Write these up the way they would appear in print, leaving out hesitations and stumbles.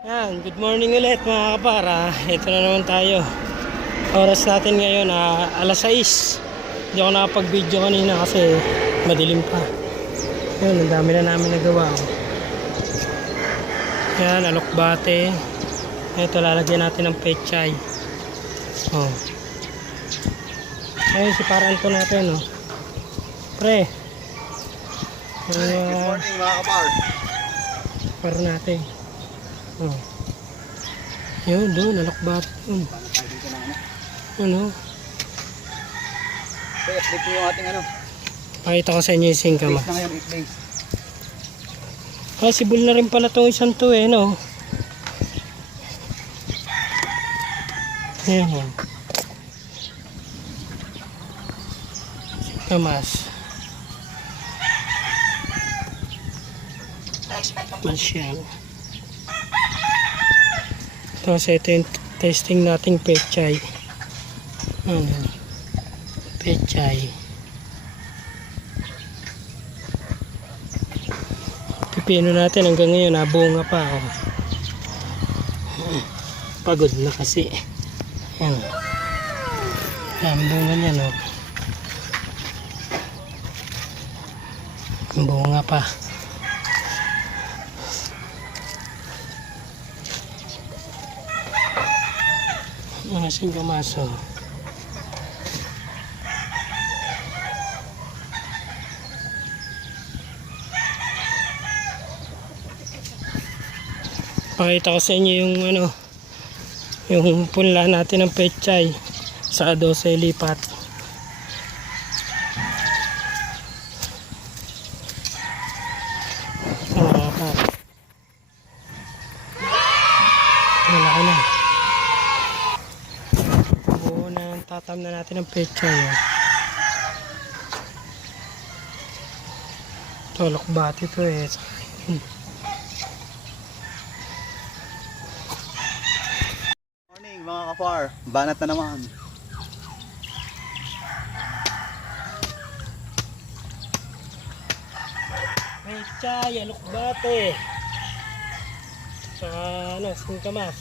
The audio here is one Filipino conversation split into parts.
Yan, good morning ulit mga kapara. Ito na naman tayo. Oras natin ngayon alas 6. Hindi ako nakapag-video kanina kasi madilim pa. Yan, ang dami na namin nagawa. Yan, alokbate. Ito, lalagyan natin ng pechay. Oh. Ayun, si Paranto natin, oh. Pre. Good morning mga kapar. Para natin. Oh. Yun, doon, alokbate. Ano? So, update nyo yung ating ano. Pakita ko sa inyo yung singkama. Days na ngayon, 8 days. Sibol na rin pala itong isang to eh, no? Ayan. Singkamas. Masyal. Tapos ito yung testing nating pechay. Ano? Pechay. Pipino natin hanggang ngayon nabunga pa ako. Pagod na kasi. Yan. Yan bunga niya, no. Bunga pa. Ano singkamaso. Pakita ko sa inyo yung ano, yung punla natin ng pechay sa 12 lipat. Malaki na. Buo na tatam na natin ng pechay. Ito, lokbati ito eh. Morning mga kapar. Banat na naman. Pechay, alokbate. Saka ano, singkamas.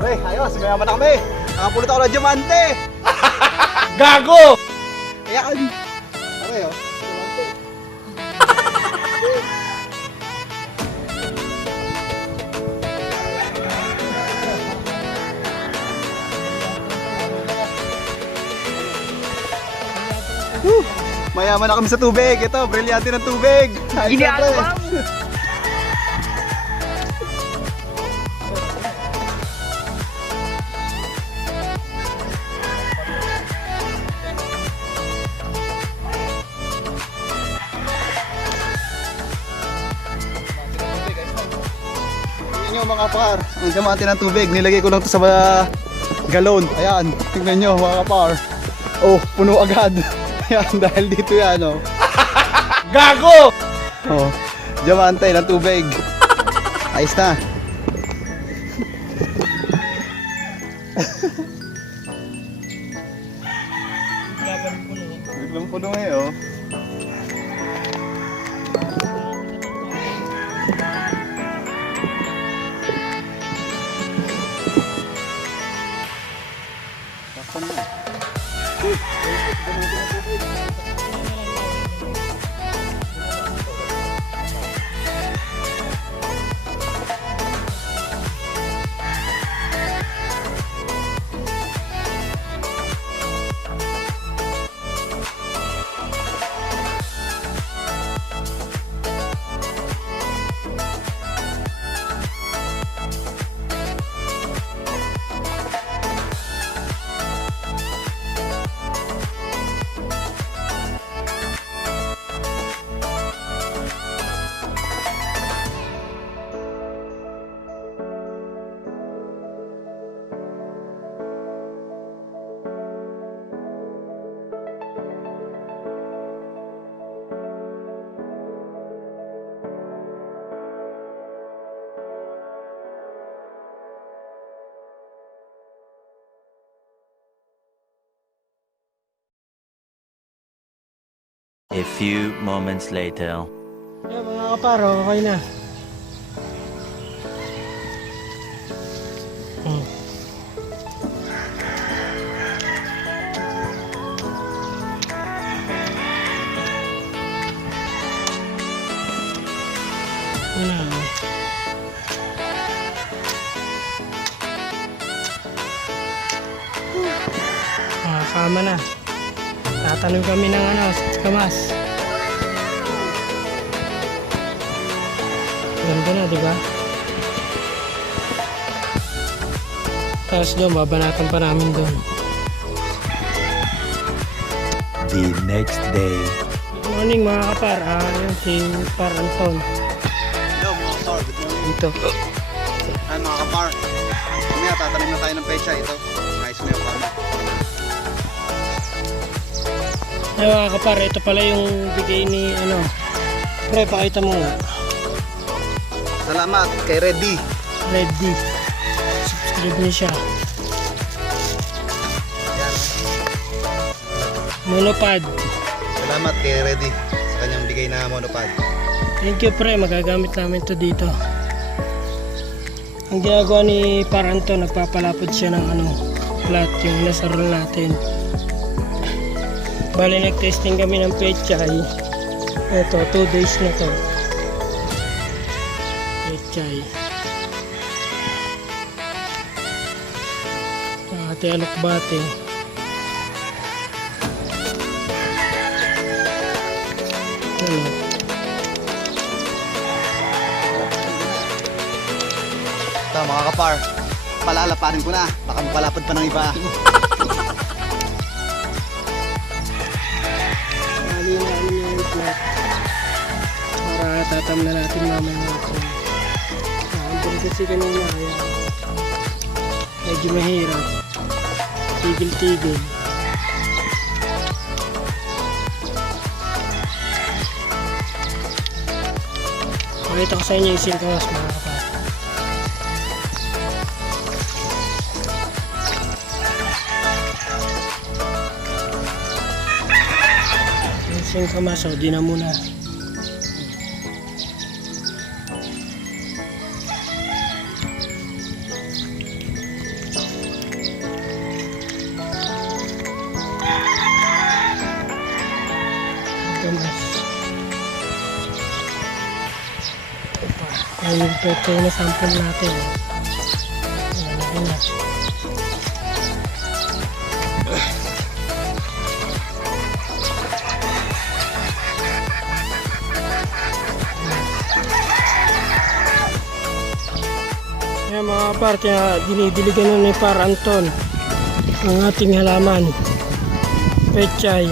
Hey, ayos, mayaman na kami. Nakapulot ako ng diamante. Gago! Ayan. Okay, oh. Diamante. mayaman na kami sa tubig. Ito, brilyante ng tubig. Inialo ba? Tingnan nyo mga par, ang diamante ng tubig. Nilagay ko lang to sa galon. Ayan, tingnan nyo mga par. Oh, puno agad. Ayan, dahil dito yan, oh. Gago! Oh, diamante ng tubig. Ayos na. Biglang puno eh, oh. Takpan na. A few moments later. Yeah, mga kaparo, okay na. Yun na. Kama na. Tatanim kami ng kamas. Ganda na, di ba? Tapos doon, babanatan pa namin doon. The next day. Good morning mga kapar. Yan si Par Anton. Hello mga kapar, good morning. Dito. Ayan mga kapar, mamaya tatanim na tayo ng pecha. Ito, ayos na yung kama. Ay mga kapar, ito pala yung bigay ni Pre, pakita mo nga. Salamat kay Reddy. Ready. Subscribe niyo siya. Monopod. Salamat kay Reddy sa kanyang bigay na monopod. Thank you pre, magagamit namin to dito. Ang ginagawa ni Paranto, nagpapalapod siya ng plat, yung nasa roll natin. Bali nag-testing kami ng pechay. Ito, 2 days na to. Pechay. Ate alokbate. Ito mga kapar, palalaparin ko na, baka mapalapad pa ng iba. Bali na yung plat. Para tatam na natin mamaya natin. Andun kasi kanina kaya medyo mahirap. Tigil-tigil. Pakita ko sa inyo yung singkamas mga kapatid. Yung singkamas, di na muna. Singkamas. Ayan yung pechay na sample natin. Ayan na. mga parte na dinidiligan na ni Par Anton ang ating halaman. Pechay.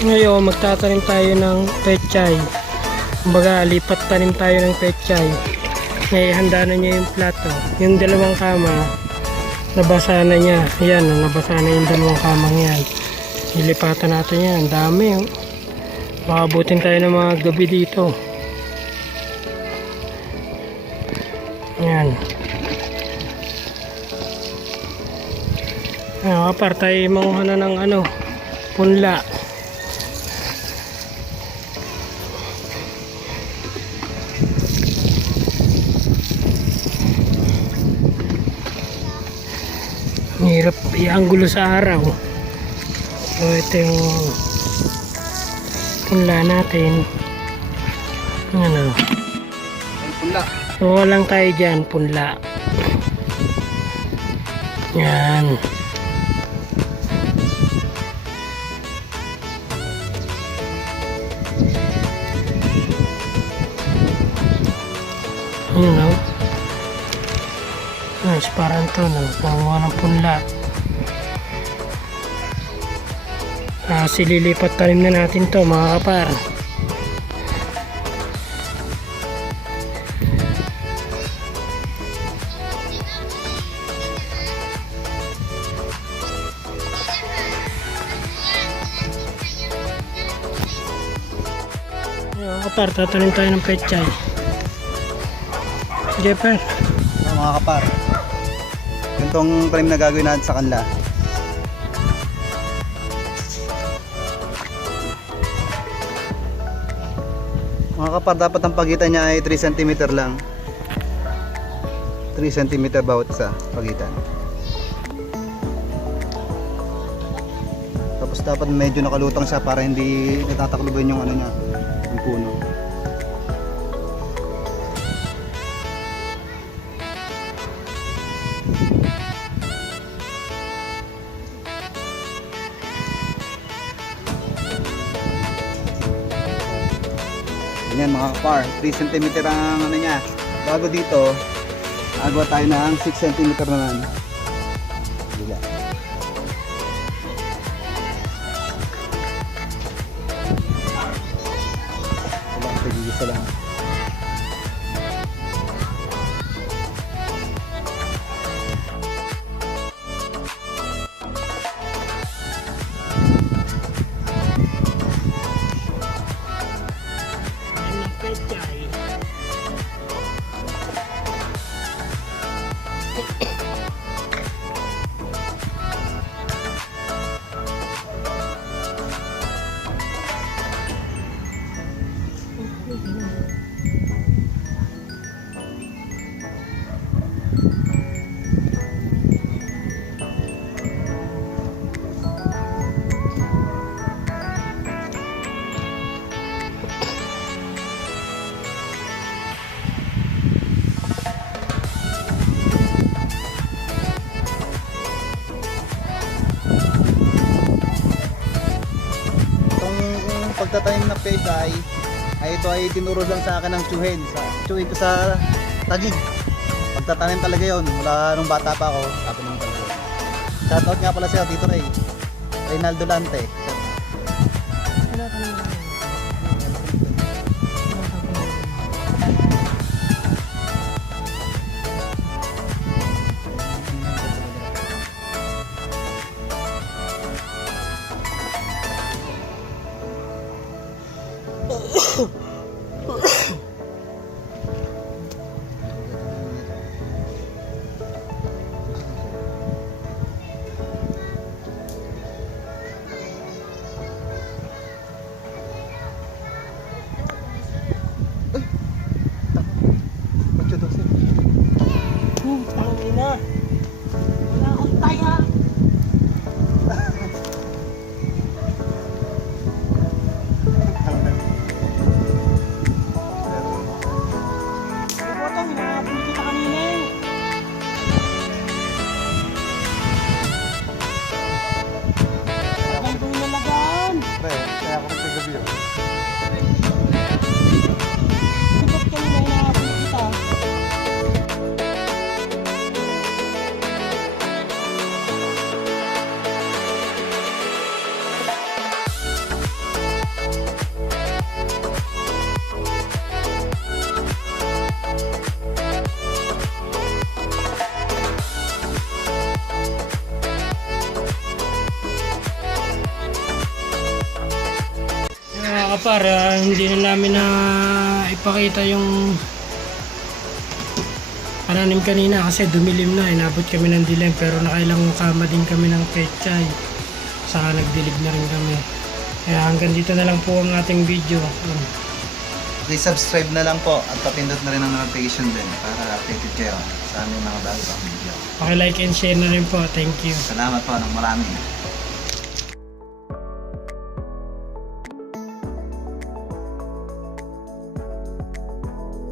Ngayon magtatanim tayo ng pechay. Kumbaga lipat tanim tayo ng pechay. Ngayon handa na niya yung plato. Yung dalawang kama nabasa na niya. Ayan, nabasa na yung dalawang kamang yan. Ilipatan natin yan. Ang dami. Oh. Makabutin tayo ng mga gabi dito. Ayan. Kapar tayo manguha na ng ano, punla. Hirap i-anggulo sa araw. So ito yung punla natin. Ano? Ay, punla. So lang tayo dyan, punla. Yan. Yun o. Nice, parang to, no? Nanguha ng punla. Sililipat tanim na natin to, mga kapar. Mga kapar, tatanim tayo ng pechay. Jeper. Mga kapar, itong tanim na gagawin natin sa kanila. Mga kapar, dapat ang pagitan niya ay 3 cm lang. 3 cm bawat isa pagitan. Tapos dapat medyo nakalutang siya para hindi natatakluban yung ano niya, yung puno. Yan mga kapar, 3 cm ang ano niya. Bago dito, agawa tayo ng 6 cm naman. Bila. Wala, tigigisa lang. Pechay. Pagtatanim ng pechay ay ito ay tinuro lang sa akin ng tsuhin ko sa Taguig. Pagtatanim talaga yon, mula nung bata pa ako, tatanim talaga yun. Shoutout nga pala sa'yo, Tito Ray, Reynaldo Lante. Tangina. Wala akong taya. par, hindi na namin na ipakita yung pananim kanina kasi dumilim na, inabot kami ng dilim pero nakailang kama din kami ng pechay, saka nagdilig na rin kami. Kaya hanggang dito na lang po ang ating video. Please subscribe na lang po at papindot na rin ang notification bell para updated kayo sa aming mga bago pang video. Paki-like and share na rin po. Thank you. Salamat po ng marami.